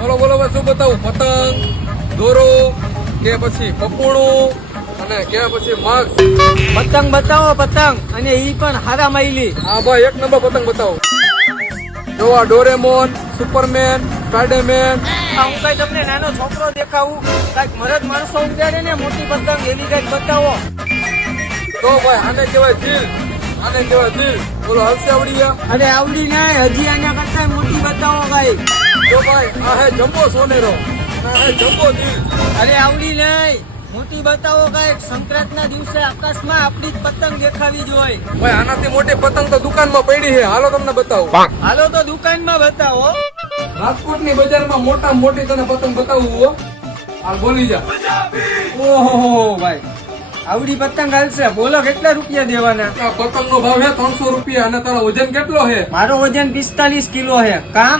બોલો બોલો ભાઈ શું બતાવું. પતંગ દોરો કે પછી પપોણું અને કે પછી માસ્ક પતંગ બતાવો પતંગ. અને ઈ પણ હારા માયલી હા ભાઈ એક નંબર પતંગ બતાવો. જો આ ડોરેમોન સુપરમેન સ્પાઈડરમેન. હું કઈ તમને નાનો છોકરો દેખાવું કંઈક મરદ માણસો ઉડાડે ને મોટી પતંગ એવી કંઈક બતાવો. તો ભાઈ આને કહેવાય દિલ આને જો દિલ બોલો આવડી ગયા. અરે આવડી નહીં હજી આના કરતા મોટી બતાવો ભાઈ જો ભાઈ આ હે જમ્બો સોનેરો. આ હે જમ્બો દિલ અરે આવડી નહીં મોટી બતાવો કંઈક સંક્રાંત ના દિવસે આકાશમાં આપણી જ પતંગ દેખાવી જોઈએ ભાઈ આનાથી મોટી પતંગ તો દુકાનમાં પડી છે. હાલો તમને બતાવો. હાલો તો દુકાનમાં બતાવો. રાજકોટની બજારમાં મોટા મોટી તને પતંગ બતાવું હો. હાલ બોલી જા. ઓહો ભાઈ. આવડી પતંગ હાલશે. બોલો કેટલા રૂપિયા દેવાના? પતંગ પતંગનો ભાવ છે ત્રણસો રૂપિયા અને તારો વજન કેટલો છે? મારો વજન પિસ્તાલીસ કિલો છે. કા?